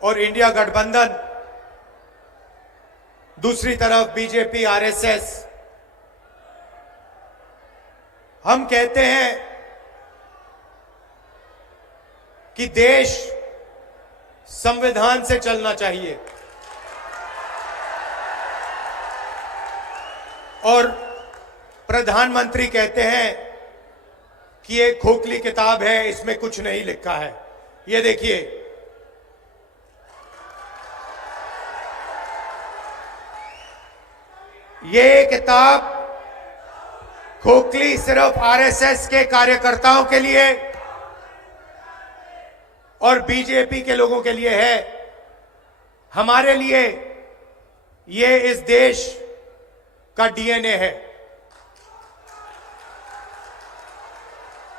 और इंडिया गठबंधन, दूसरी तरफ बीजेपी आरएसएस। हम कहते हैं कि देश संविधान से चलना चाहिए और प्रधानमंत्री कहते हैं कि ये खोखली किताब है, इसमें कुछ नहीं लिखा है। ये देखिए, ये किताब खोखली सिर्फ आरएसएस के कार्यकर्ताओं के लिए और बीजेपी के लोगों के लिए है। हमारे लिए ये इस देश का डीएनए है।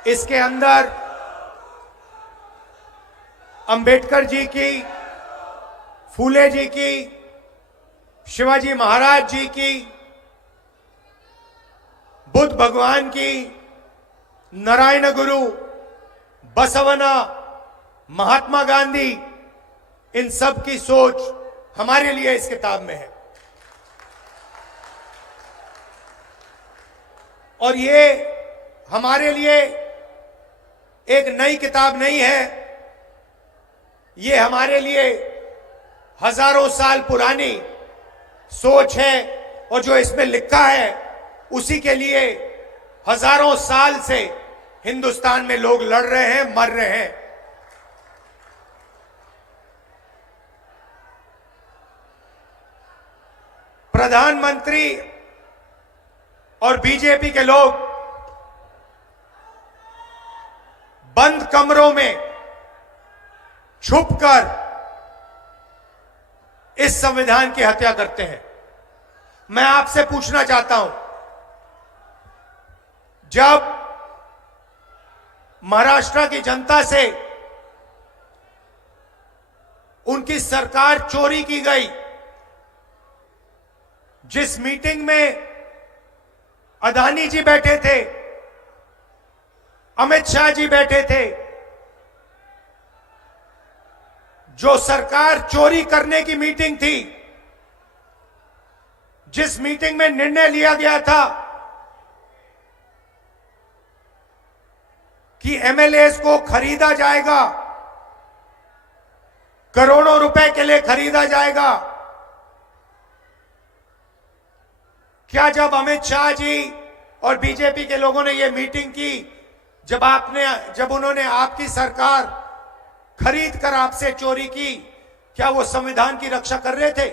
इसके अंदर अंबेडकर जी की, फूले जी की, शिवाजी महाराज जी की, बुद्ध भगवान की, नारायण गुरु, बसवना, महात्मा गांधी, इन सब की सोच हमारे लिए इस किताब में है। और ये हमारे लिए एक नई किताब नहीं है, ये हमारे लिए हजारों साल पुरानी सोच है। और जो इसमें लिखा है उसी के लिए हजारों साल से हिंदुस्तान में लोग लड़ रहे हैं, मर रहे हैं। प्रधानमंत्री और बीजेपी के लोग बंद कमरों में छुपकर इस संविधान की हत्या करते हैं। मैं आपसे पूछना चाहता हूं, जब महाराष्ट्र की जनता से उनकी सरकार चोरी की गई, जिस मीटिंग में अदानी जी बैठे थे, अमित शाह जी बैठे थे, जो सरकार चोरी करने की मीटिंग थी, जिस मीटिंग में निर्णय लिया गया था कि एमएलएस को खरीदा जाएगा, करोड़ों रुपए के लिए खरीदा जाएगा, क्या जब अमित शाह जी और बीजेपी के लोगों ने यह मीटिंग की, जब उन्होंने आपकी सरकार खरीद कर आपसे चोरी की, क्या वो संविधान की रक्षा कर रहे थे?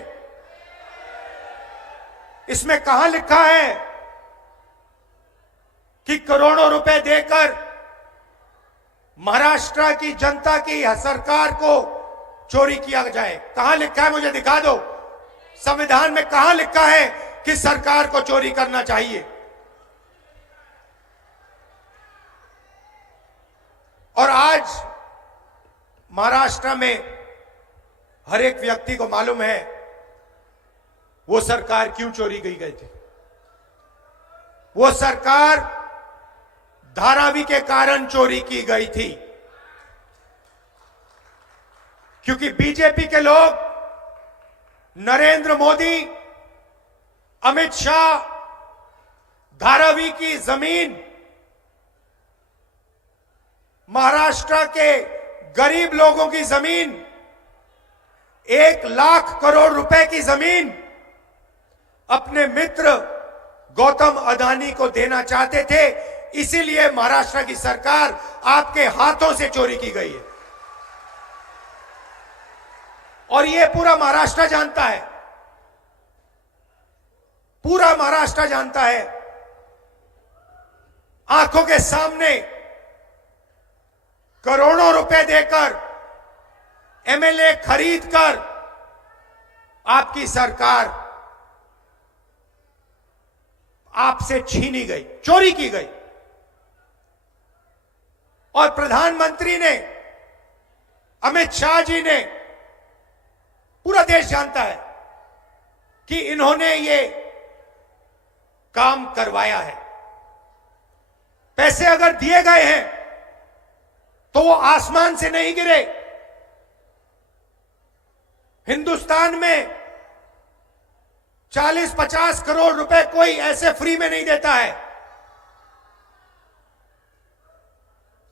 इसमें कहां लिखा है कि करोड़ों रुपए देकर महाराष्ट्र की जनता की सरकार को चोरी किया जाए? कहां लिखा है? मुझे दिखा दो। संविधान में कहां लिखा है कि सरकार को चोरी करना चाहिए? और आज महाराष्ट्र में हर एक व्यक्ति को मालूम है वो सरकार क्यों चोरी की गई थी। वो सरकार धारावी के कारण चोरी की गई थी, क्योंकि बीजेपी के लोग, नरेंद्र मोदी, अमित शाह, धारावी की जमीन, महाराष्ट्र के गरीब लोगों की जमीन, 1 लाख करोड़ रुपए की जमीन अपने मित्र गौतम अदानी को देना चाहते थे। इसीलिए महाराष्ट्र की सरकार आपके हाथों से चोरी की गई है। और यह पूरा महाराष्ट्र जानता है, पूरा महाराष्ट्र जानता है। आंखों के सामने करोड़ों रुपए देकर, एमएलए खरीदकर आपकी सरकार आपसे छीनी गई, चोरी की गई। और प्रधानमंत्री ने, अमित शाह जी ने, पूरा देश जानता है कि इन्होंने ये काम करवाया है। पैसे अगर दिए गए हैं तो वो आसमान से नहीं गिरे, हिंदुस्तान में 40-50 करोड़ रुपए कोई ऐसे फ्री में नहीं देता है।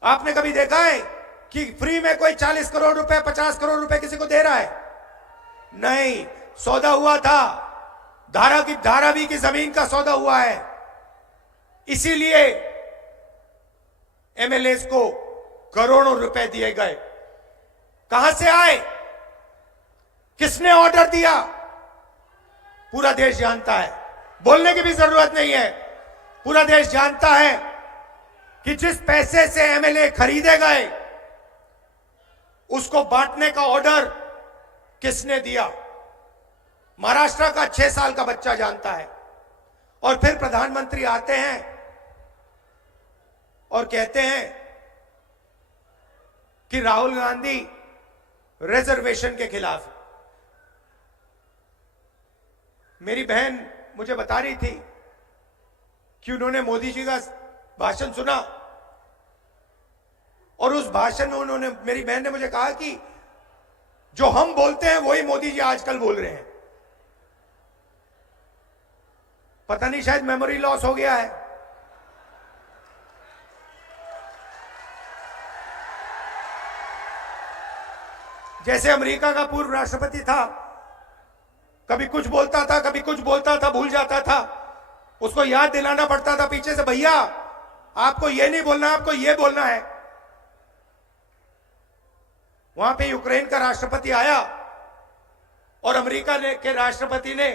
आपने कभी देखा है कि फ्री में कोई 40 करोड़ रुपए 50 करोड़ रुपए किसी को दे रहा है? नहीं, सौदा हुआ था, धारावी की जमीन का सौदा हुआ है। इसीलिए एमएलएस को करोड़ों रुपए दिए गए। कहां से आए, किसने ऑर्डर दिया, पूरा देश जानता है, बोलने की भी जरूरत नहीं है। पूरा देश जानता है कि जिस पैसे से एमएलए खरीदे गए उसको बांटने का ऑर्डर किसने दिया। महाराष्ट्र का 6 साल का बच्चा जानता है। और फिर प्रधानमंत्री आते हैं और कहते हैं कि राहुल गांधी रिजर्वेशन के खिलाफ है। मेरी बहन मुझे बता रही थी कि उन्होंने मोदी जी का भाषण सुना और उस भाषण में उन्होंने, मेरी बहन ने मुझे कहा कि जो हम बोलते हैं वही मोदी जी आजकल बोल रहे हैं। पता नहीं, शायद मेमोरी लॉस हो गया है। जैसे अमेरिका का पूर्व राष्ट्रपति था, कभी कुछ बोलता था, कभी कुछ बोलता था, भूल जाता था, उसको याद दिलाना पड़ता था पीछे से, भैया आपको ये नहीं बोलना, आपको ये बोलना है। वहां पे यूक्रेन का राष्ट्रपति आया और अमेरिका के राष्ट्रपति ने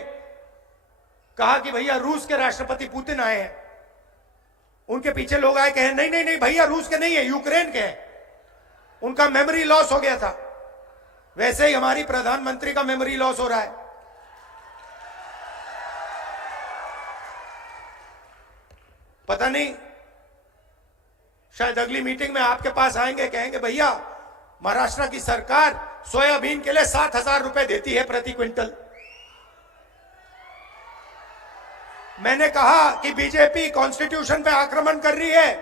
कहा कि भैया रूस के राष्ट्रपति पुतिन आए हैं। उनके पीछे लोग आए, कहे नहीं नहीं नहीं भैया रूस के नहीं है, यूक्रेन के हैं। उनका मेमोरी लॉस हो गया था। वैसे ही हमारी प्रधानमंत्री का मेमोरी लॉस हो रहा है। पता नहीं, शायद अगली मीटिंग में आपके पास आएंगे, कहेंगे भैया महाराष्ट्र की सरकार सोयाबीन के लिए 7,000 रुपए देती है प्रति क्विंटल। मैंने कहा कि बीजेपी कॉन्स्टिट्यूशन पे आक्रमण कर रही है,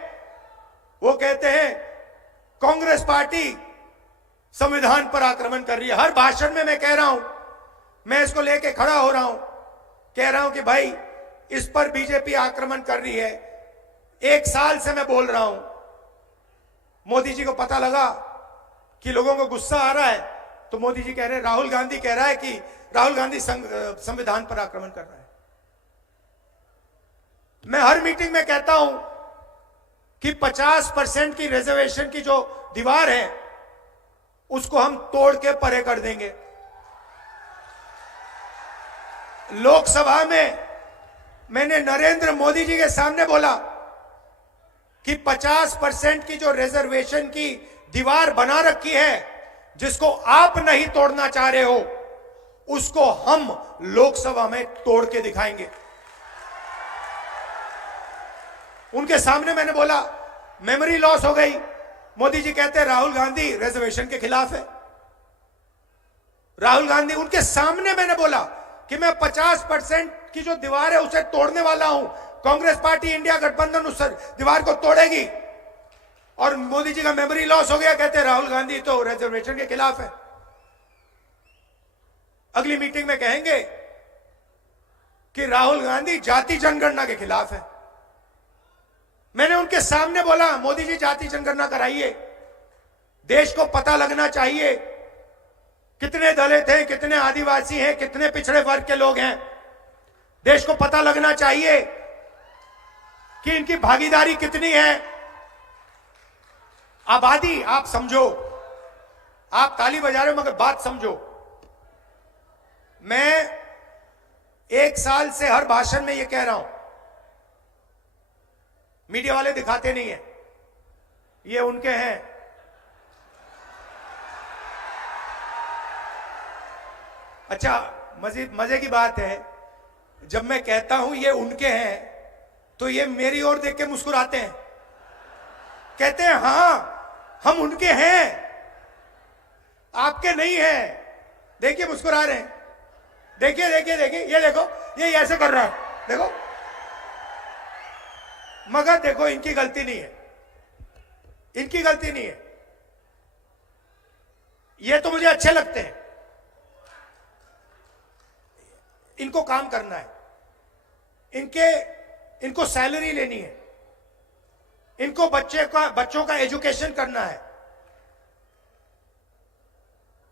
वो कहते हैं कांग्रेस पार्टी संविधान पर आक्रमण कर रही है। हर भाषण में मैं कह रहा हूं, मैं इसको लेके खड़ा हो रहा हूं, कह रहा हूं कि भाई इस पर बीजेपी आक्रमण कर रही है। 1 साल से मैं बोल रहा हूं, मोदी जी को पता लगा कि लोगों को गुस्सा आ रहा है, तो मोदी जी कह रहे हैं, राहुल गांधी कह रहा है कि राहुल गांधी संविधान पर आक्रमण कर रहा है। मैं हर मीटिंग में कहता हूं कि 50% की रिजर्वेशन की जो दीवार है उसको हम तोड़ के परे कर देंगे। लोकसभा में मैंने नरेंद्र मोदी जी के सामने बोला कि 50% की जो रिजर्वेशन की दीवार बना रखी है, जिसको आप नहीं तोड़ना चाह रहे हो, उसको हम लोकसभा में तोड़ के दिखाएंगे। उनके सामने मैंने बोला, मेमोरी लॉस हो गई। मोदी जी कहते हैं राहुल गांधी रिजर्वेशन के खिलाफ है। राहुल गांधी, उनके सामने मैंने बोला कि मैं 50% की जो दीवार है उसे तोड़ने वाला हूं। कांग्रेस पार्टी, इंडिया गठबंधन उस दीवार को तोड़ेगी। और मोदी जी का मेमोरी लॉस हो गया, कहते हैं राहुल गांधी तो रिजर्वेशन के खिलाफ है। अगली मीटिंग में कहेंगे कि राहुल गांधी जाति जनगणना के खिलाफ है। मैंने उनके सामने बोला, मोदी जी जाति जनगणना कराइए, देश को पता लगना चाहिए कितने दलित हैं, कितने आदिवासी हैं, कितने पिछड़े वर्ग के लोग हैं। देश को पता लगना चाहिए कि इनकी भागीदारी कितनी है। आबादी, आप समझो, आप ताली बजा रहे हो मगर बात समझो। मैं 1 साल से हर भाषण में यह कह रहा हूं, मीडिया वाले दिखाते नहीं है, ये उनके हैं। अच्छा, मजे की बात है, जब मैं कहता हूं ये उनके हैं तो ये मेरी ओर देख के मुस्कुराते हैं, कहते हैं हाँ हम उनके हैं, आपके नहीं हैं। देखिए मुस्कुरा रहे हैं, देखिए देखिए देखिए, ये देखो, ये ऐसे कर रहा है, देखो। मगर देखो, इनकी गलती नहीं है, इनकी गलती नहीं है। ये तो मुझे अच्छे लगते हैं, इनको काम करना है, इनको सैलरी लेनी है, इनको बच्चों का एजुकेशन करना है,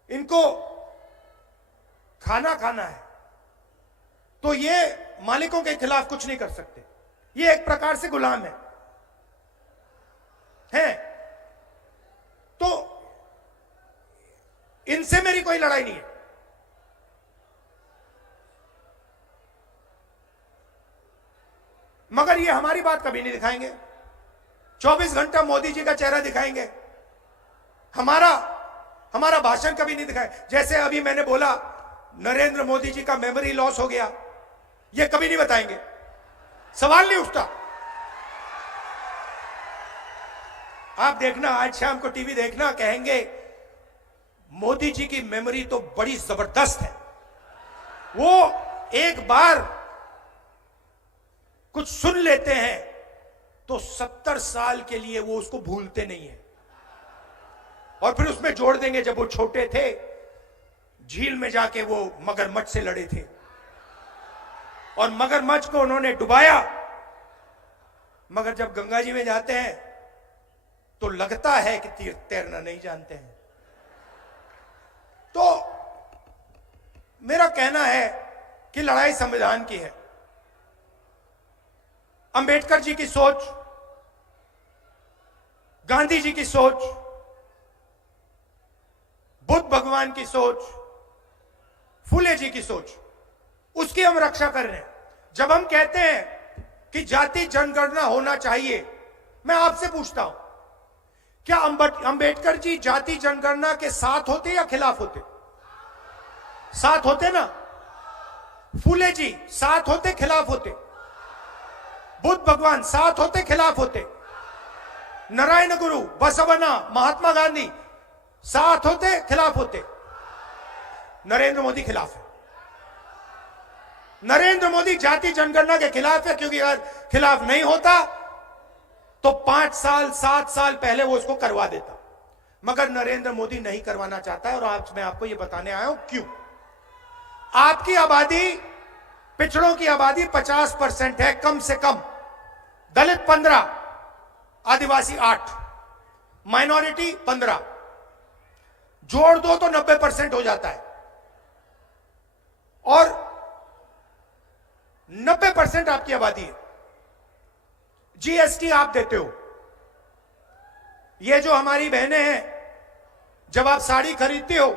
इनको खाना खाना है, तो ये मालिकों के खिलाफ कुछ नहीं कर सकते। ये एक प्रकार से गुलाम है। तो इनसे मेरी कोई लड़ाई नहीं है। मगर ये हमारी बात कभी नहीं दिखाएंगे। 24 घंटा मोदी जी का चेहरा दिखाएंगे, हमारा भाषण कभी नहीं दिखाए। जैसे अभी मैंने बोला नरेंद्र मोदी जी का मेमोरी लॉस हो गया, ये कभी नहीं बताएंगे, सवाल नहीं उठता। आप देखना, आज शाम को टीवी देखना, कहेंगे मोदी जी की मेमोरी तो बड़ी जबरदस्त है, वो एक बार कुछ सुन लेते हैं तो 70 साल के लिए वो उसको भूलते नहीं है। और फिर उसमें जोड़ देंगे जब वो छोटे थे, झील में जाके वो मगरमच्छ से लड़े थे और मगरमच्छ को उन्होंने डुबाया। मगर जब गंगा जी में जाते हैं तो लगता है कि तैरना नहीं जानते हैं। तो मेरा कहना है कि लड़ाई संविधान की है। अंबेडकर जी की सोच, गांधी जी की सोच, बुद्ध भगवान की सोच, फूले जी की सोच, उसकी हम रक्षा कर रहे हैं। जब हम कहते हैं कि जाति जनगणना होना चाहिए, मैं आपसे पूछता हूं, क्या अंबेडकर जी जाति जनगणना के साथ होते या खिलाफ होते? साथ होते ना। फूले जी साथ होते खिलाफ होते? बुद्ध भगवान साथ होते खिलाफ होते? नारायण गुरु, बसवना, महात्मा गांधी साथ होते खिलाफ होते? नरेंद्र मोदी खिलाफ है। नरेंद्र मोदी जाति जनगणना के खिलाफ है, क्योंकि अगर खिलाफ नहीं होता तो 5 साल 7 साल पहले वो उसको करवा देता। मगर नरेंद्र मोदी नहीं करवाना चाहता है, और आज मैं आपको ये बताने आया हूं क्यों। आपकी आबादी, पिछड़ों की आबादी 50% है कम से कम, दलित 15, आदिवासी 8, माइनॉरिटी 15, जोड़ दो तो 90% हो जाता है। और 90% आपकी आबादी है। जीएसटी आप देते हो। ये जो हमारी बहनें हैं, जब आप साड़ी खरीदते हो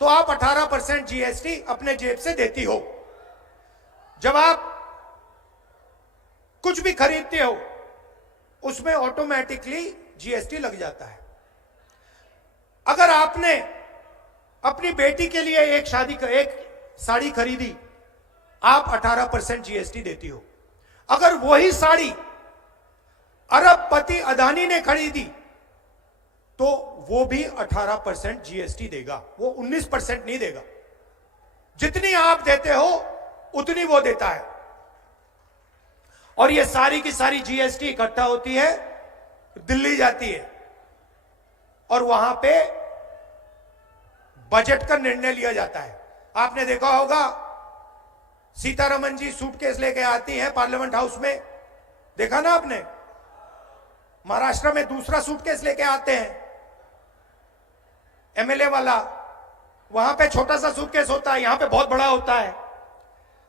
तो आप 18% जीएसटी अपने जेब से देती हो। जब आप कुछ भी खरीदते हो उसमें ऑटोमेटिकली जीएसटी लग जाता है। अगर आपने अपनी बेटी के लिए एक साड़ी खरीदी, आप 18% जीएसटी देती हो। अगर वही साड़ी अरबपति अदानी ने खरीदी तो वो भी 18% जीएसटी देगा, वो 19% नहीं देगा। जितनी आप देते हो उतनी वो देता है। और ये सारी की सारी जीएसटी इकट्ठा होती है, दिल्ली जाती है, और वहां पे बजट का निर्णय लिया जाता है। आपने देखा होगा सीतारमन जी सूटकेस लेके आती हैं पार्लियामेंट हाउस में, देखा ना आपने। महाराष्ट्र में दूसरा सूटकेस लेके आते हैं एमएलए वाला, वहां पे छोटा सा सूटकेस होता है, यहां पे बहुत बड़ा होता है।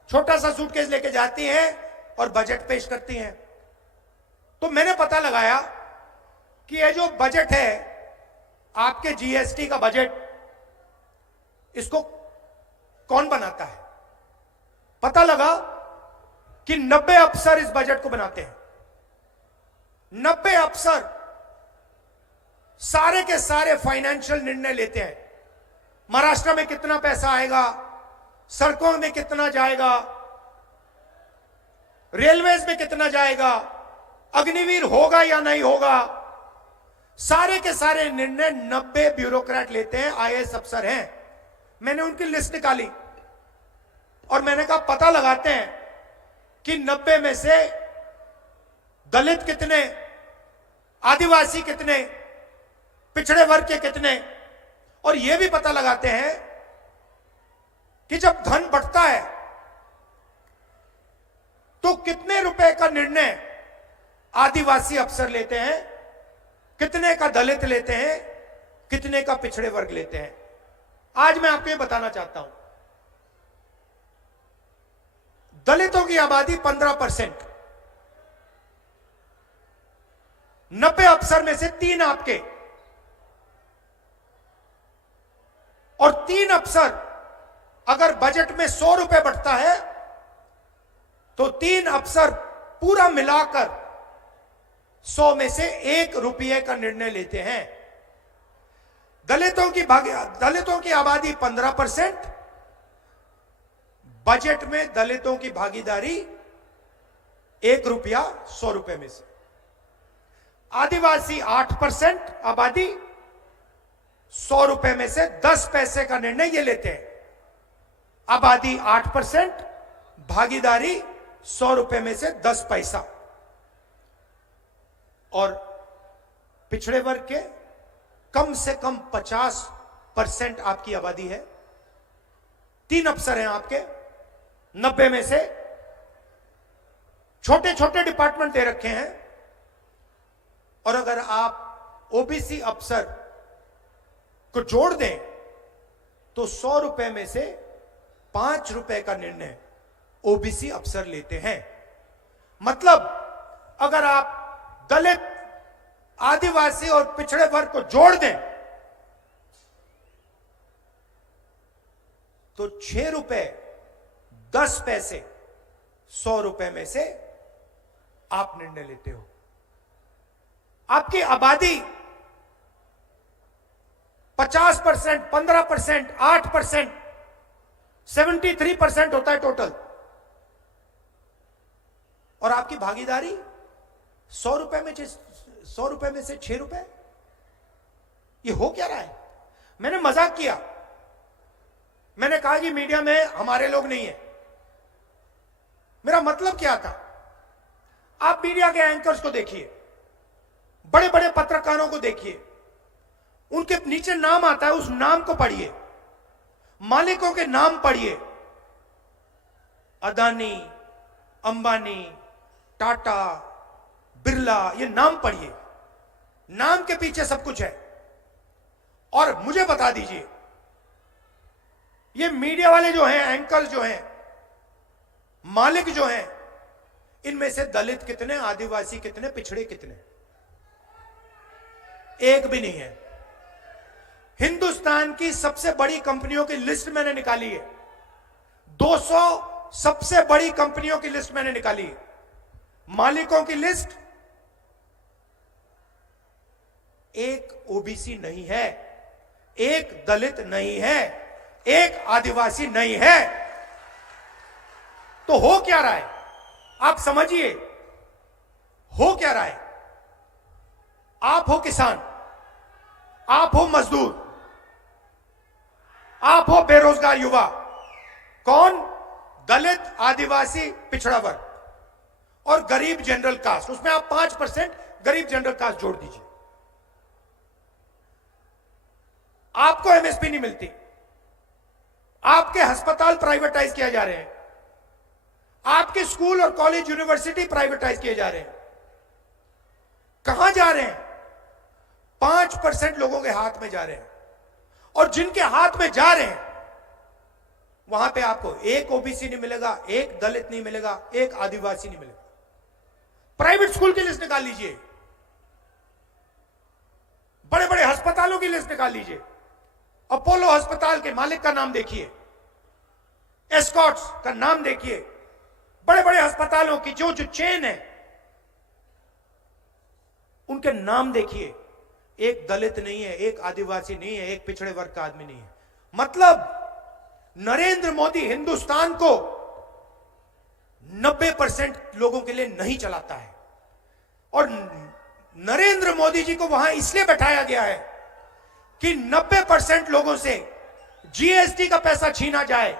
छोटा सा सूटकेस लेके जाती हैं और बजट पेश करती हैं। तो मैंने पता लगाया कि ये जो बजट है आपके जीएसटी का बजट, इसको कौन बनाता है? पता लगा कि 90 अफसर इस बजट को बनाते हैं। 90 अफसर सारे के सारे फाइनेंशियल निर्णय लेते हैं। महाराष्ट्र में कितना पैसा आएगा, सड़कों में कितना जाएगा, रेलवेज में कितना जाएगा, अग्निवीर होगा या नहीं होगा, सारे के सारे निर्णय 90 ब्यूरोक्रेट लेते हैं, आईएएस अफसर हैं। मैंने उनकी लिस्ट निकाली और मैंने कहा पता लगाते हैं कि 90 में से दलित कितने, आदिवासी कितने, पिछड़े वर्ग के कितने, और यह भी पता लगाते हैं कि जब धन बढ़ता है तो कितने रुपए का निर्णय आदिवासी अफसर लेते हैं, कितने का दलित लेते हैं, कितने का पिछड़े वर्ग लेते हैं? आज मैं आपको यह बताना चाहता हूं। दलितों की आबादी 15%, 90 अफसर में से 3 आपके, और 3 अफसर अगर बजट में 100 रुपए बढ़ता है तो 3 अफसर पूरा मिलाकर 100 में से 1 रुपये का निर्णय लेते हैं। दलितों की आबादी 15%, बजट में दलितों की भागीदारी 1 रुपया 100 रुपए में से। आदिवासी 8% आबादी, 100 रुपए में से 10 पैसे का निर्णय ये लेते हैं। आबादी 8%, भागीदारी 100 रुपए में से 10 पैसा। और पिछड़े वर्ग के कम से कम 50% आपकी आबादी है। 3 अफसर हैं आपके 90 में से, छोटे छोटे डिपार्टमेंट दे रखे हैं। और अगर आप ओबीसी अफसर को जोड़ दें तो 100 रुपए में से 5 रुपए का निर्णय ओबीसी अफसर लेते हैं। मतलब अगर आप दलित, आदिवासी और पिछड़े वर्ग को जोड़ दें तो 6 रुपए 10 पैसे 100 रुपए में से आप निर्णय लेते हो। आपकी आबादी 50%, 15%, 8%, 73% होता है टोटल। और आपकी भागीदारी 100 रुपए में से 6 रुपए। ये हो क्या रहा है? मैंने मजाक किया, मैंने कहा कि मीडिया में हमारे लोग नहीं है। मेरा मतलब क्या था? आप मीडिया के एंकर्स को देखिए, बड़े बड़े पत्रकारों को देखिए, उनके नीचे नाम आता है, उस नाम को पढ़िए, मालिकों के नाम पढ़िए। अदानी, अंबानी, टाटा, बिरला, ये नाम पढ़िए। नाम के पीछे सब कुछ है। और मुझे बता दीजिए, ये मीडिया वाले जो हैं, एंकर जो हैं, मालिक जो हैं, इनमें से दलित कितने, आदिवासी कितने, पिछड़े कितने? एक भी नहीं है। हिंदुस्तान की सबसे बड़ी कंपनियों की लिस्ट मैंने निकाली है, 200 सबसे बड़ी कंपनियों की लिस्ट मैंने निकाली है। मालिकों की लिस्ट, एक ओबीसी नहीं है, एक दलित नहीं है, एक आदिवासी नहीं है। तो हो क्या रहा है? आप समझिए, हो क्या रहा है? आप हो किसान, आप हो मजदूर, आप हो बेरोजगार युवा। कौन? दलित, आदिवासी, पिछड़ा वर्ग और गरीब जनरल कास्ट। उसमें आप 5% गरीब जनरल कास्ट जोड़ दीजिए। आपको एमएसपी नहीं मिलती, आपके अस्पताल प्राइवेटाइज किए जा रहे हैं, आपके स्कूल और कॉलेज यूनिवर्सिटी प्राइवेटाइज किए जा रहे हैं। कहां जा रहे हैं? 5% लोगों के हाथ में जा रहे हैं। और जिनके हाथ में जा रहे हैं वहां पे आपको एक ओबीसी नहीं मिलेगा, एक दलित नहीं मिलेगा, एक आदिवासी नहीं मिलेगा। प्राइवेट स्कूल की लिस्ट निकाल लीजिए, बड़े बड़े अस्पतालों की लिस्ट निकाल लीजिए। अपोलो अस्पताल के मालिक का नाम देखिए, एस्कॉट्स का नाम देखिए, बड़े बड़े अस्पतालों की जो चेन है उनके नाम देखिए। एक दलित नहीं है, एक आदिवासी नहीं है, एक पिछड़े वर्ग का आदमी नहीं है। मतलब नरेंद्र मोदी हिंदुस्तान को 90% लोगों के लिए नहीं चलाता है। और नरेंद्र मोदी जी को वहां इसलिए बैठाया गया है कि 90% लोगों से जीएसटी का पैसा छीना जाए,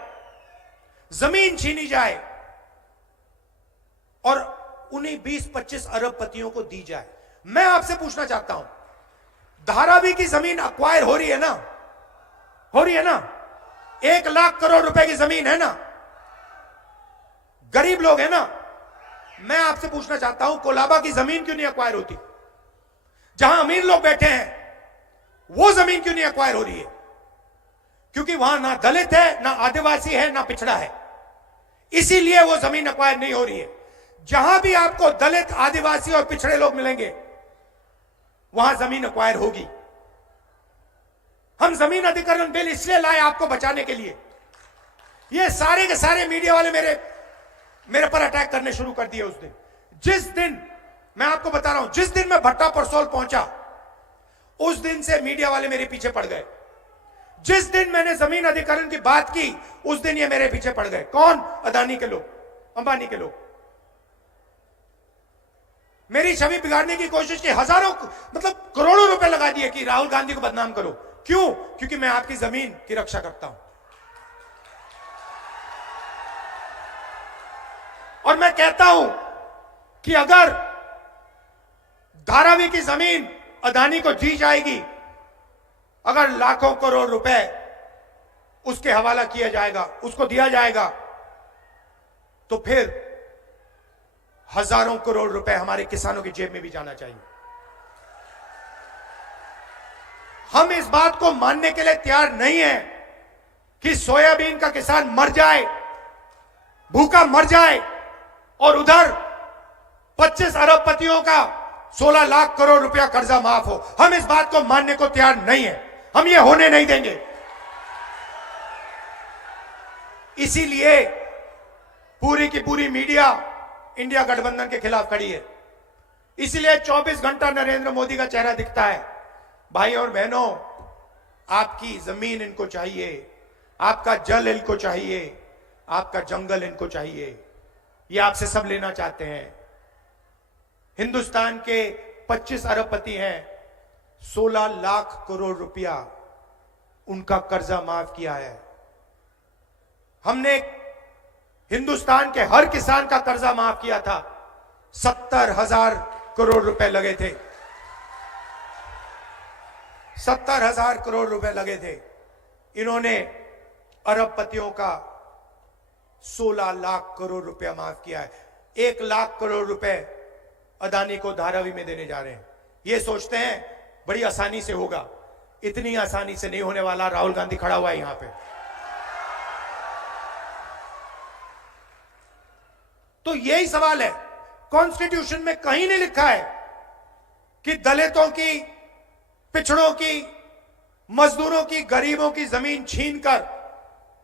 जमीन छीनी जाए और उन्हीं 20-25 अरबपतियों को दी जाए। मैं आपसे पूछना चाहता हूं, धारावी की जमीन अक्वायर हो रही है ना? हो रही है ना? 1 लाख करोड़ रुपए की जमीन है ना? गरीब लोग है ना? मैं आपसे पूछना चाहता हूं, कोलाबा की जमीन क्यों नहीं एक्वायर होती? जहां अमीर लोग बैठे हैं वो जमीन क्यों नहीं एक्वायर हो रही है? क्योंकि वहां ना दलित है, ना आदिवासी है, ना पिछड़ा है, इसीलिए वो जमीन एक्वायर नहीं हो रही है। जहां भी आपको दलित, आदिवासी और पिछड़े लोग मिलेंगे वहां जमीन एक्वायर होगी। हम जमीन अधिग्रहण बिल इसलिए लाए आपको बचाने के लिए। ये सारे के सारे मीडिया वाले मेरे पर अटैक करने शुरू कर दिए उस दिन। जिस दिन, मैं आपको बता रहा हूं, जिस दिन मैं भट्टा परसोल पहुंचा उस दिन से मीडिया वाले मेरे पीछे पड़ गए। जिस दिन मैंने जमीन अधिग्रहण की बात की उस दिन ये मेरे पीछे पड़ गए। कौन? अदानी के लोग, अंबानी के लोग। मेरी छवि बिगाड़ने की कोशिश की, हजारों मतलब करोड़ों रुपए लगा दिए कि राहुल गांधी को बदनाम करो। क्यों? क्योंकि मैं आपकी जमीन की रक्षा करता हूं। और मैं कहता हूं कि अगर धारावी की जमीन अदानी को दी जाएगी, अगर लाखों करोड़ रुपए उसके हवाला किया जाएगा, उसको दिया जाएगा, तो फिर हजारों करोड़ रुपए हमारे किसानों की जेब में भी जाना चाहिए। हम इस बात को मानने के लिए तैयार नहीं है कि सोयाबीन का किसान मर जाए, भूखा मर जाए, और उधर 25 अरबपतियों का 16 लाख करोड़ रुपया कर्जा माफ हो। हम इस बात को मानने को तैयार नहीं है, हम ये होने नहीं देंगे। इसीलिए पूरी की पूरी मीडिया इंडिया गठबंधन के खिलाफ खड़ी है। इसीलिए 24 घंटा नरेंद्र मोदी का चेहरा दिखता है। भाई और बहनों, आपकी जमीन इनको चाहिए, आपका जल इनको चाहिए, आपका जंगल इनको चाहिए, ये आपसे सब लेना चाहते हैं। हिंदुस्तान के 25 अरबपति हैं, 16 लाख करोड़ रुपया उनका कर्जा माफ किया है। हमने हिंदुस्तान के हर किसान का कर्जा माफ किया था। 70,000 करोड़ रुपए लगे थे, 70,000 करोड़ रुपए लगे थे। इन्होंने अरबपतियों का 16 लाख करोड़ रुपया माफ किया है। 1 लाख करोड़ रुपए अदानी को धारावी में देने जा रहे हैं। ये सोचते हैं बड़ी आसानी से होगा, इतनी आसानी से नहीं होने वाला। राहुल गांधी खड़ा हुआ है यहां पे। तो यही सवाल है, कॉन्स्टिट्यूशन में कहीं नहीं लिखा है कि दलितों की, पिछड़ों की, मजदूरों की, गरीबों की जमीन छीनकर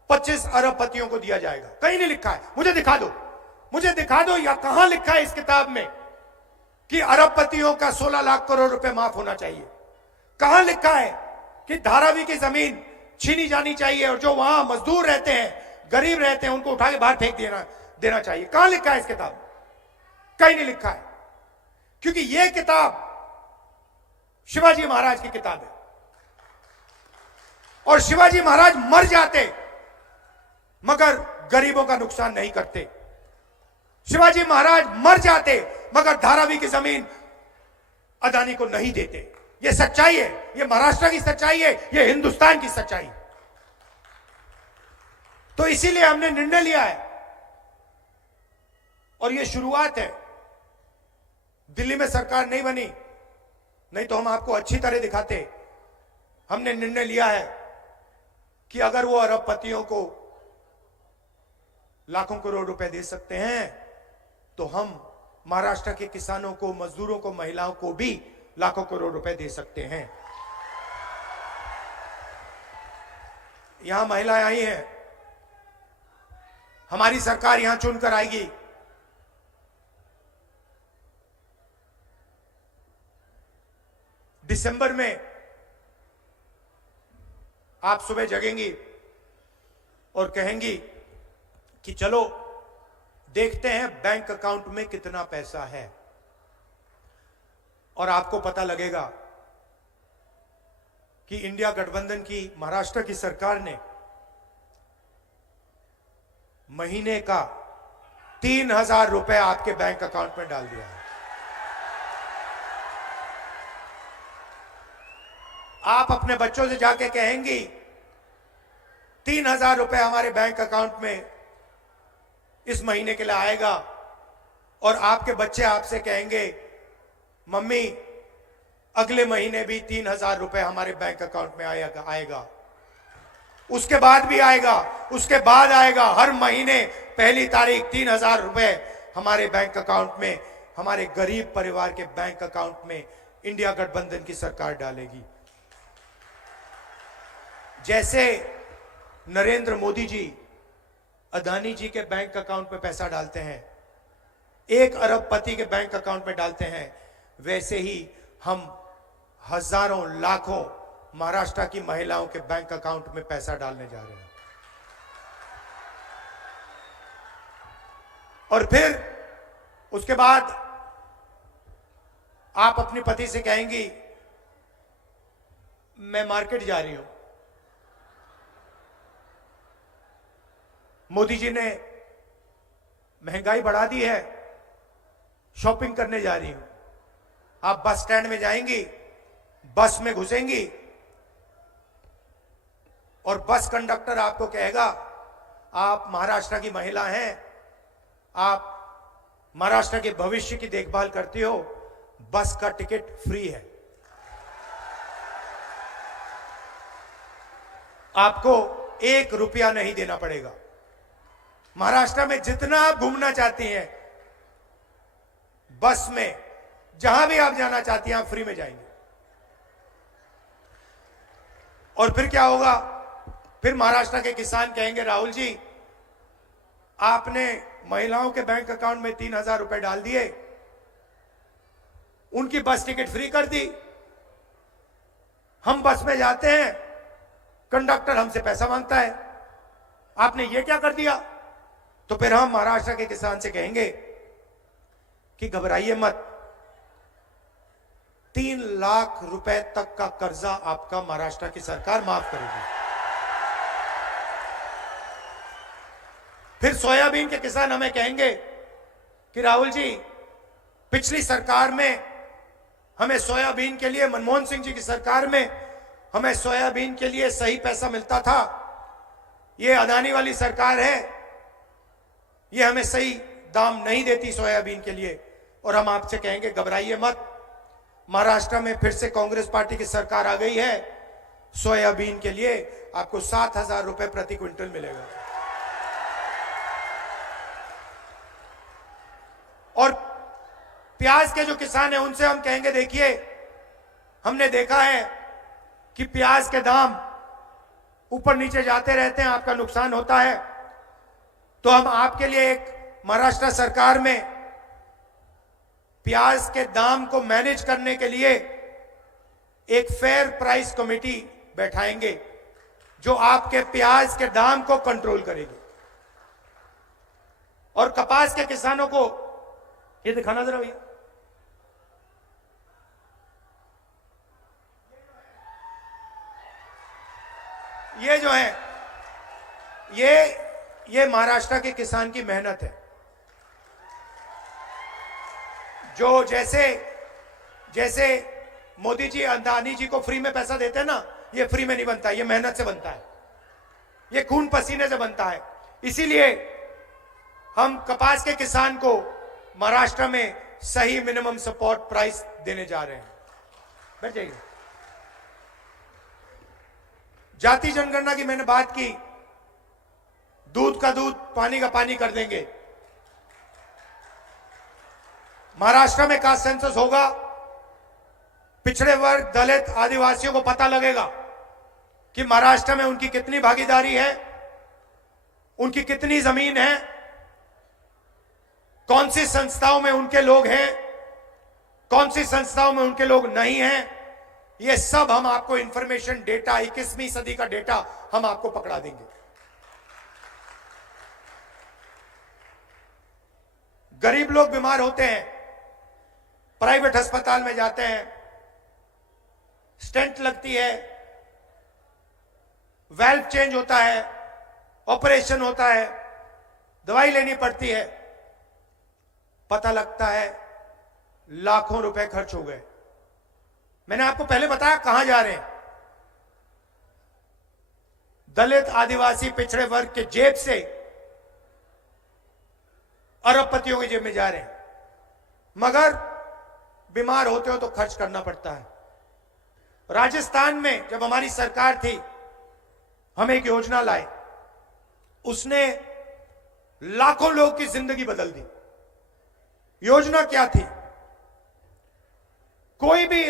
25 अरबपतियों को दिया जाएगा। कहीं नहीं लिखा है। मुझे दिखा दो, मुझे दिखा दो या कहां लिखा है इस किताब में कि अरबपतियों का 16 लाख करोड़ रुपए माफ होना चाहिए। कहां लिखा है कि धारावी की जमीन छीनी जानी चाहिए और जो वहां मजदूर रहते हैं, गरीब रहते हैं, उनको उठा के बाहर फेंक देना चाहिए? कहां लिखा है इस किताब में? कहीं नहीं लिखा है। क्योंकि यह किताब शिवाजी महाराज की किताब है और शिवाजी महाराज मर जाते मगर गरीबों का नुकसान नहीं करते। शिवाजी महाराज मर जाते मगर धारावी की जमीन अदानी को नहीं देते। यह सच्चाई है, यह महाराष्ट्र की सच्चाई है, यह हिंदुस्तान की सच्चाई। तो इसीलिए हमने निर्णय लिया है और यह शुरुआत है। दिल्ली में सरकार नहीं बनी, नहीं तो हम आपको अच्छी तरह दिखाते। हमने निर्णय लिया है कि अगर वो अरबपतियों को लाखों करोड़ रुपए दे सकते हैं तो हम महाराष्ट्र के किसानों को, मजदूरों को, महिलाओं को भी लाखों करोड़ रुपए दे सकते हैं। यहां महिलाएं आई हैं, हमारी सरकार यहां चुनकर आएगी। दिसंबर में आप सुबह जगेंगी और कहेंगी कि चलो देखते हैं बैंक अकाउंट में कितना पैसा है, और आपको पता लगेगा कि इंडिया गठबंधन की महाराष्ट्र की सरकार ने महीने का 3,000 रुपए आपके बैंक अकाउंट में डाल दिया है। आप अपने बच्चों से जाके कहेंगी 3,000 रुपए हमारे बैंक अकाउंट में इस महीने के लिए आएगा और आपके बच्चे आपसे कहेंगे मम्मी अगले महीने भी 3,000 रुपए हमारे बैंक अकाउंट में आएगा, उसके बाद भी आएगा, उसके बाद आएगा, हर महीने पहली तारीख 3,000 रुपए हमारे बैंक अकाउंट में, हमारे गरीब परिवार के बैंक अकाउंट में इंडिया गठबंधन की सरकार डालेगी। जैसे नरेंद्र मोदी जी अदानी जी के बैंक अकाउंट में पैसा डालते हैं, 1 अरबपति के बैंक अकाउंट में डालते हैं, वैसे ही हम हजारों लाखों महाराष्ट्र की महिलाओं के बैंक अकाउंट में पैसा डालने जा रहे हैं। और फिर उसके बाद आप अपने पति से कहेंगी मैं मार्केट जा रही हूं, मोदी जी ने महंगाई बढ़ा दी है, शॉपिंग करने जा रही हूं। आप बस स्टैंड में जाएंगी, बस में घुसेंगी और बस कंडक्टर आपको कहेगा आप महाराष्ट्र की महिला हैं, आप महाराष्ट्र के भविष्य की देखभाल करती हो, बस का टिकट फ्री है, आपको 1 रुपया नहीं देना पड़ेगा। महाराष्ट्र में जितना आप घूमना चाहती हैं, बस में जहां भी आप जाना चाहती हैं, आप फ्री में जाएंगे। और फिर क्या होगा? फिर महाराष्ट्र के किसान कहेंगे राहुल जी आपने महिलाओं के बैंक अकाउंट में 3,000 रुपए डाल दिए, उनकी बस टिकट फ्री कर दी, हम बस में जाते हैं, कंडक्टर हमसे पैसा मांगता है, आपने ये क्या कर दिया? तो फिर हम महाराष्ट्र के किसान से कहेंगे कि घबराइए मत, 3 लाख रुपए तक का कर्जा आपका महाराष्ट्र की सरकार माफ करेगी। फिर सोयाबीन के किसान हमें कहेंगे कि राहुल जी पिछली सरकार में हमें सोयाबीन के लिए, मनमोहन सिंह जी की सरकार में हमें सोयाबीन के लिए सही पैसा मिलता था, ये अदानी वाली सरकार है, ये हमें सही दाम नहीं देती सोयाबीन के लिए। और हम आपसे कहेंगे घबराइए मत, महाराष्ट्र में फिर से कांग्रेस पार्टी की सरकार आ गई है, सोयाबीन के लिए आपको 7,000 रुपए प्रति क्विंटल मिलेगा। और प्याज के जो किसान हैं उनसे हम कहेंगे देखिए हमने देखा है कि प्याज के दाम ऊपर नीचे जाते रहते हैं, आपका नुकसान होता है, तो हम आपके लिए एक महाराष्ट्र सरकार में प्याज के दाम को मैनेज करने के लिए एक फेयर प्राइस कमेटी बैठाएंगे जो आपके प्याज के दाम को कंट्रोल करेगी। और कपास के किसानों को ये दिखाना जरा भैया, ये जो है ये महाराष्ट्र के किसान की मेहनत है, जो जैसे मोदी जी अदानी जी को फ्री में पैसा देते हैं ना, ये फ्री में नहीं बनता, ये मेहनत से बनता है, ये खून पसीने से बनता है। इसीलिए हम कपास के किसान को महाराष्ट्र में सही मिनिमम सपोर्ट प्राइस देने जा रहे हैं। बैठ जाइए। जाति जनगणना की मैंने बात की, दूध का दूध पानी का पानी कर देंगे। महाराष्ट्र में कास्ट सेंसस होगा, पिछड़े वर्ग, दलित, आदिवासियों को पता लगेगा कि महाराष्ट्र में उनकी कितनी भागीदारी है, उनकी कितनी जमीन है, कौन सी संस्थाओं में उनके लोग हैं, कौन सी संस्थाओं में उनके लोग नहीं हैं। ये सब हम आपको इंफॉर्मेशन, डेटा, 21वीं सदी का डेटा हम आपको पकड़ा देंगे। गरीब लोग बीमार होते हैं, प्राइवेट अस्पताल में जाते हैं, स्टेंट लगती है, वाल्व चेंज होता है, ऑपरेशन होता है, दवाई लेनी पड़ती है, पता लगता है लाखों रुपए खर्च हो गए। मैंने आपको पहले बताया कहां जा रहे हैं, दलित, आदिवासी, पिछड़े वर्ग के जेब से अरबपतियों की जेब में जा रहे हैं। मगर बीमार होते हो तो खर्च करना पड़ता है। राजस्थान में जब हमारी सरकार थी, हम एक योजना लाए, उसने लाखों लोगों की जिंदगी बदल दी। योजना क्या थी? कोई भी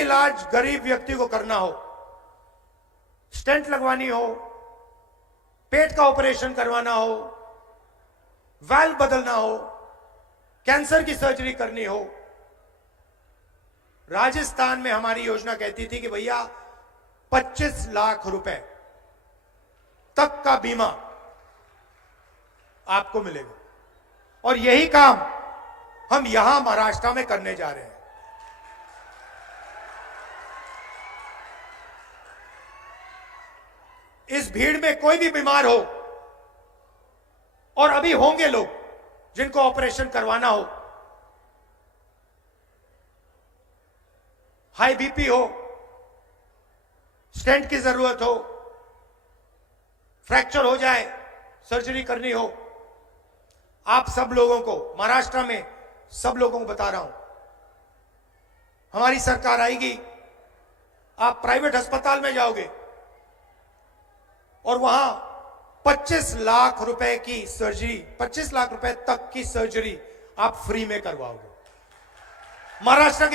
इलाज गरीब व्यक्ति को करना हो, स्टेंट लगवानी हो, पेट का ऑपरेशन करवाना हो, वाल्व बदलना हो, कैंसर की सर्जरी करनी हो, राजस्थान में हमारी योजना कहती थी कि भैया 25 लाख रुपए तक का बीमा आपको मिलेगा। और यही काम हम यहां महाराष्ट्र में करने जा रहे हैं। इस भीड़ में कोई भी बीमार हो, और अभी होंगे लोग जिनको ऑपरेशन करवाना हो, हाई बीपी हो, स्टेंट की जरूरत हो, फ्रैक्चर हो जाए, सर्जरी करनी हो, आप सब लोगों को, महाराष्ट्र में सब लोगों को बता रहा हूं, हमारी सरकार आएगी, आप प्राइवेट अस्पताल में जाओगे और वहां 25 लाख रुपए की सर्जरी, 25 लाख रुपए तक की सर्जरी आप फ्री में करवाओगे। महाराष्ट्र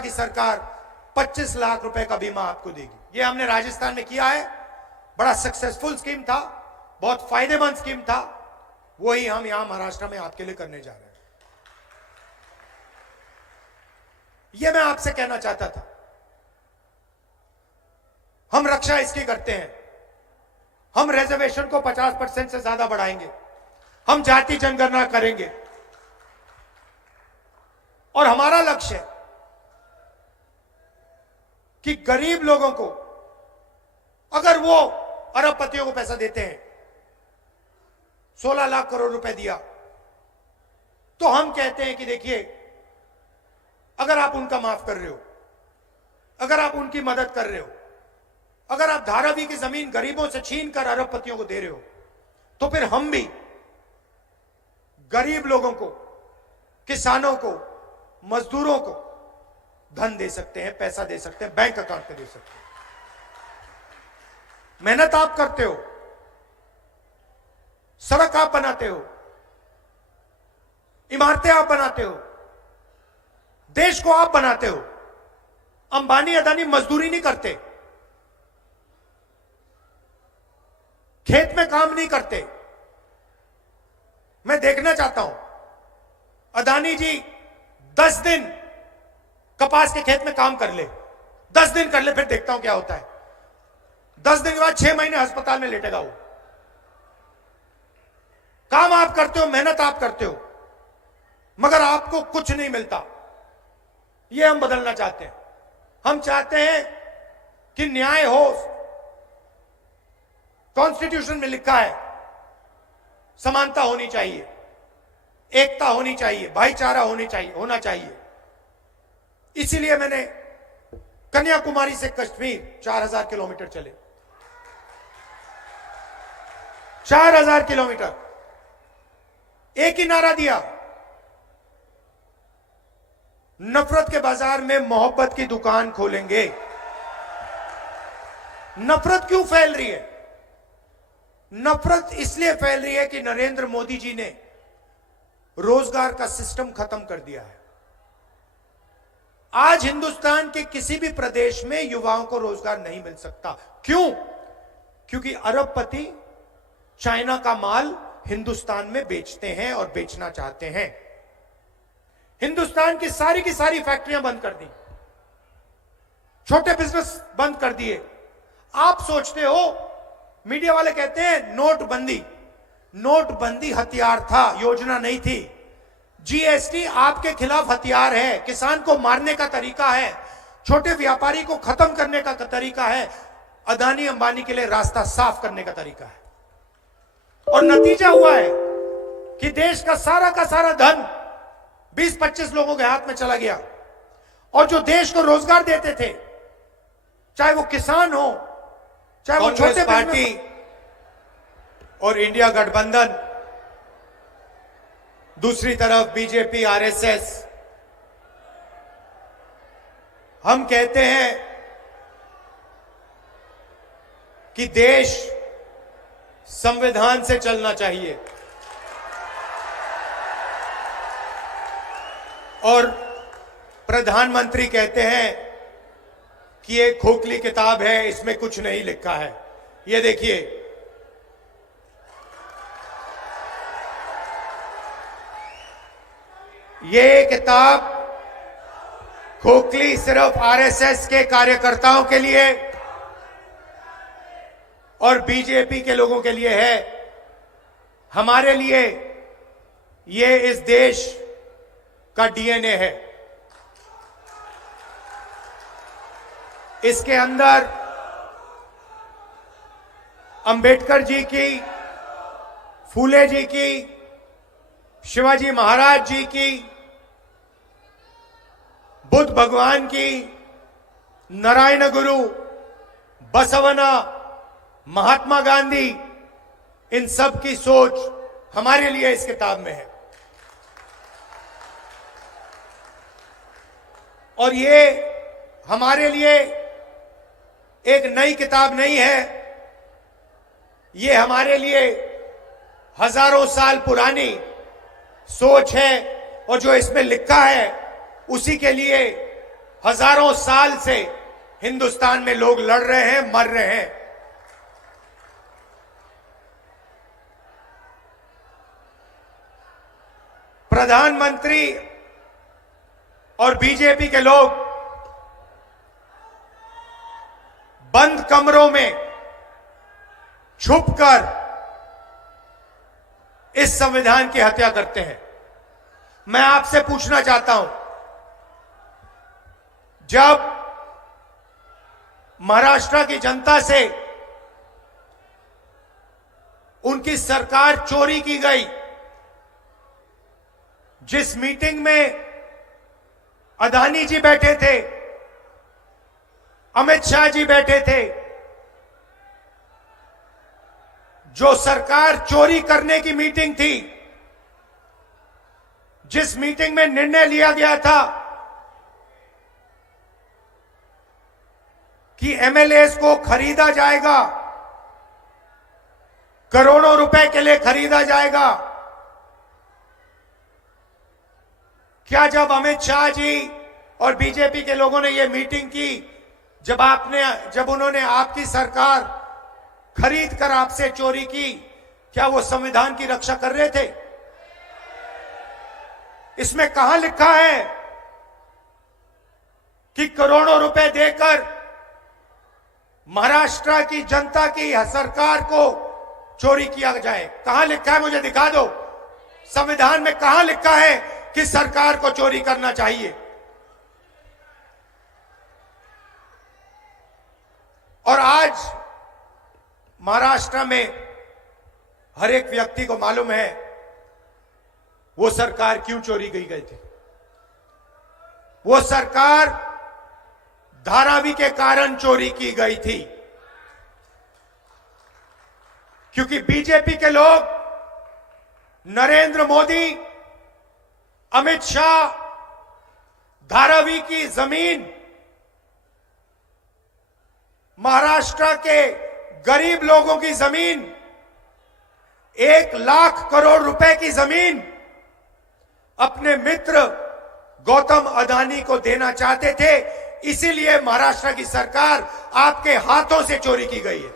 की सरकार 25 लाख रुपए का बीमा आपको देगी। ये हमने राजस्थान में किया है, बड़ा सक्सेसफुल स्कीम था, बहुत फायदेमंद स्कीम था, वही हम यहां महाराष्ट्र में आपके लिए करने जा रहे हैं। यह मैं आपसे कहना चाहता था। हम रक्षा इसकी करते हैं, हम रिजर्वेशन को 50% से ज्यादा बढ़ाएंगे, हम जाति जनगणना करेंगे, और हमारा लक्ष्य है कि गरीब लोगों को, अगर वो अरबपतियों को पैसा देते हैं, 16 लाख करोड़ रुपए दिया, तो हम कहते हैं कि देखिए, अगर आप उनका माफ कर रहे हो, अगर आप उनकी मदद कर रहे हो, अगर आप धारावी की जमीन गरीबों से छीनकर अरबपतियों को दे रहे हो, तो फिर हम भी गरीब लोगों को, किसानों को, मजदूरों को धन दे सकते हैं, पैसा दे सकते हैं, बैंक अकाउंट पे दे सकते हैं। मेहनत आप करते हो, सड़क आप बनाते हो, इमारतें आप बनाते हो, देश को आप बनाते हो। अंबानी अदानी मजदूरी नहीं करते, खेत में काम नहीं करते। मैं देखना चाहता हूं, अदानी जी 10 दिन कपास के खेत में काम कर ले, 10 दिन कर ले, फिर देखता हूं क्या होता है। 10 दिन के बाद 6 महीने अस्पताल में लेटेगा वो। काम आप करते हो, मेहनत आप करते हो, मगर आपको कुछ नहीं मिलता। ये हम बदलना चाहते हैं। हम चाहते हैं कि न्याय हो। कॉन्स्टिट्यूशन में लिखा है समानता होनी चाहिए, एकता होनी चाहिए, भाईचारा होना चाहिए। इसीलिए मैंने कन्याकुमारी से कश्मीर 4000 किलोमीटर चले, 4000 किलोमीटर, एक ही नारा दिया, नफरत के बाजार में मोहब्बत की दुकान खोलेंगे। नफरत क्यों फैल रही है? नफरत इसलिए फैल रही है कि नरेंद्र मोदी जी ने रोजगार का सिस्टम खत्म कर दिया है। आज हिंदुस्तान के किसी भी प्रदेश में युवाओं को रोजगार नहीं मिल सकता। क्यों? क्योंकि अरबपति चाइना का माल हिंदुस्तान में बेचते हैं और बेचना चाहते हैं। हिंदुस्तान की सारी फैक्ट्रियां बंद कर दी, छोटे बिजनेस बंद कर दिए। आप सोचते हो, मीडिया वाले कहते हैं नोटबंदी हथियार था, योजना नहीं थी। जीएसटी आपके खिलाफ हथियार है, किसान को मारने का तरीका है, छोटे व्यापारी को खत्म करने का तरीका है, अदानी अंबानी के लिए रास्ता साफ करने का तरीका है। और नतीजा हुआ है कि देश का सारा धन 20-25 लोगों के हाथ में चला गया। और जो देश को रोजगार देते थे, चाहे वो किसान हो, चाहे वो छोटे पार्टी और इंडिया गठबंधन दूसरी तरफ बीजेपी, आरएसएस। हम कहते हैं कि देश संविधान से चलना चाहिए और प्रधानमंत्री कहते हैं कि ये खोखली किताब है, इसमें कुछ नहीं लिखा है। ये देखिए, ये किताब खोखली सिर्फ आरएसएस के कार्यकर्ताओं के लिए और बीजेपी के लोगों के लिए है। हमारे लिए ये इस देश का डीएनए है। इसके अंदर अंबेडकर जी की, फूले जी की, शिवाजी महाराज जी की, बुद्ध भगवान की, नारायण गुरु, बसवना, महात्मा गांधी, इन सब की सोच हमारे लिए इस किताब में है। और ये हमारे लिए एक नई किताब नहीं है, ये हमारे लिए हजारों साल पुरानी सोच है और जो इसमें लिखा है उसी के लिए हजारों साल से हिंदुस्तान में लोग लड़ रहे हैं, मर रहे हैं। प्रधानमंत्री और बीजेपी के लोग बंद कमरों में छुपकर इस संविधान की हत्या करते हैं। मैं आपसे पूछना चाहता हूं, जब महाराष्ट्र की जनता से उनकी सरकार चोरी की गई, जिस मीटिंग में अदानी जी बैठे थे, अमित शाह जी बैठे थे, जो सरकार चोरी करने की मीटिंग थी, जिस मीटिंग में निर्णय लिया गया था कि एमएलएस को खरीदा जाएगा, करोड़ों रुपए के लिए खरीदा जाएगा, क्या जब अमित शाह जी और बीजेपी के लोगों ने यह मीटिंग की, जब उन्होंने आपकी सरकार खरीद कर आपसे चोरी की, क्या वो संविधान की रक्षा कर रहे थे? इसमें कहां लिखा है कि करोड़ों रुपए देकर महाराष्ट्र की जनता की सरकार को चोरी किया जाए? कहां लिखा है? मुझे दिखा दो। संविधान में कहां लिखा है कि सरकार को चोरी करना चाहिए? और आज महाराष्ट्र में हर एक व्यक्ति को मालूम है वो सरकार क्यों चोरी की गई थी। वो सरकार धारावी के कारण चोरी की गई थी, क्योंकि बीजेपी के लोग, नरेंद्र मोदी, अमित शाह, धारावी की जमीन, महाराष्ट्र के गरीब लोगों की जमीन, 1 लाख करोड़ रुपए की जमीन अपने मित्र गौतम अदानी को देना चाहते थे। इसीलिए महाराष्ट्र की सरकार आपके हाथों से चोरी की गई है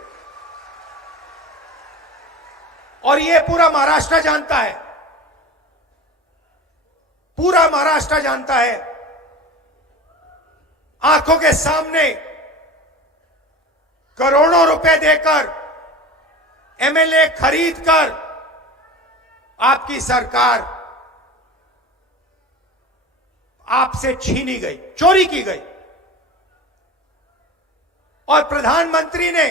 और यह पूरा महाराष्ट्र जानता है। पूरा महाराष्ट्र जानता है। आंखों के सामने करोड़ों रुपए देकर एमएलए खरीदकर आपकी सरकार आपसे छीनी गई, चोरी की गई। और प्रधानमंत्री ने,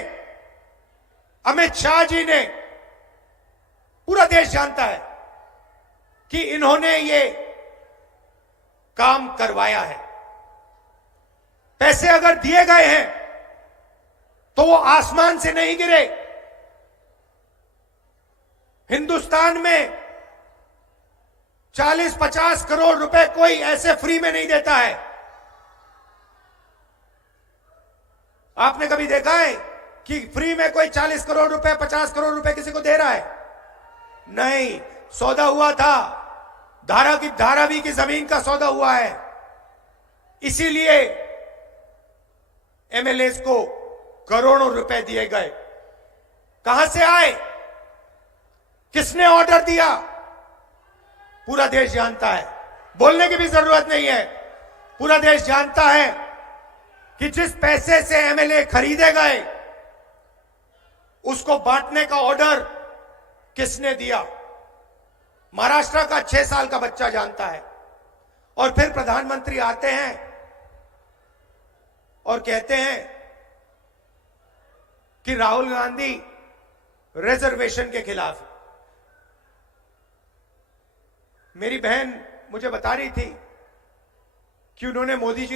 अमित शाह जी ने, पूरा देश जानता है कि इन्होंने ये काम करवाया है। पैसे अगर दिए गए हैं तो वो आसमान से नहीं गिरे। हिंदुस्तान में 40-50 करोड़ रुपए कोई ऐसे फ्री में नहीं देता है। आपने कभी देखा है कि फ्री में कोई 40 करोड़ रुपए 50 करोड़ रुपए किसी को दे रहा है? नहीं, सौदा हुआ था। धारावी की जमीन का सौदा हुआ है। इसीलिए एमएलएस को करोड़ों रुपए दिए गए। कहां से आए? किसने ऑर्डर दिया? पूरा देश जानता है, बोलने की भी जरूरत नहीं है। पूरा देश जानता है कि जिस पैसे से एमएलए खरीदे गए उसको बांटने का ऑर्डर किसने दिया। महाराष्ट्र का 6 साल का बच्चा जानता है। और फिर प्रधानमंत्री आते हैं और कहते हैं कि राहुल गांधी रिजर्वेशन के खिलाफ। मेरी बहन मुझे बता रही थी कि उन्होंने मोदी जी का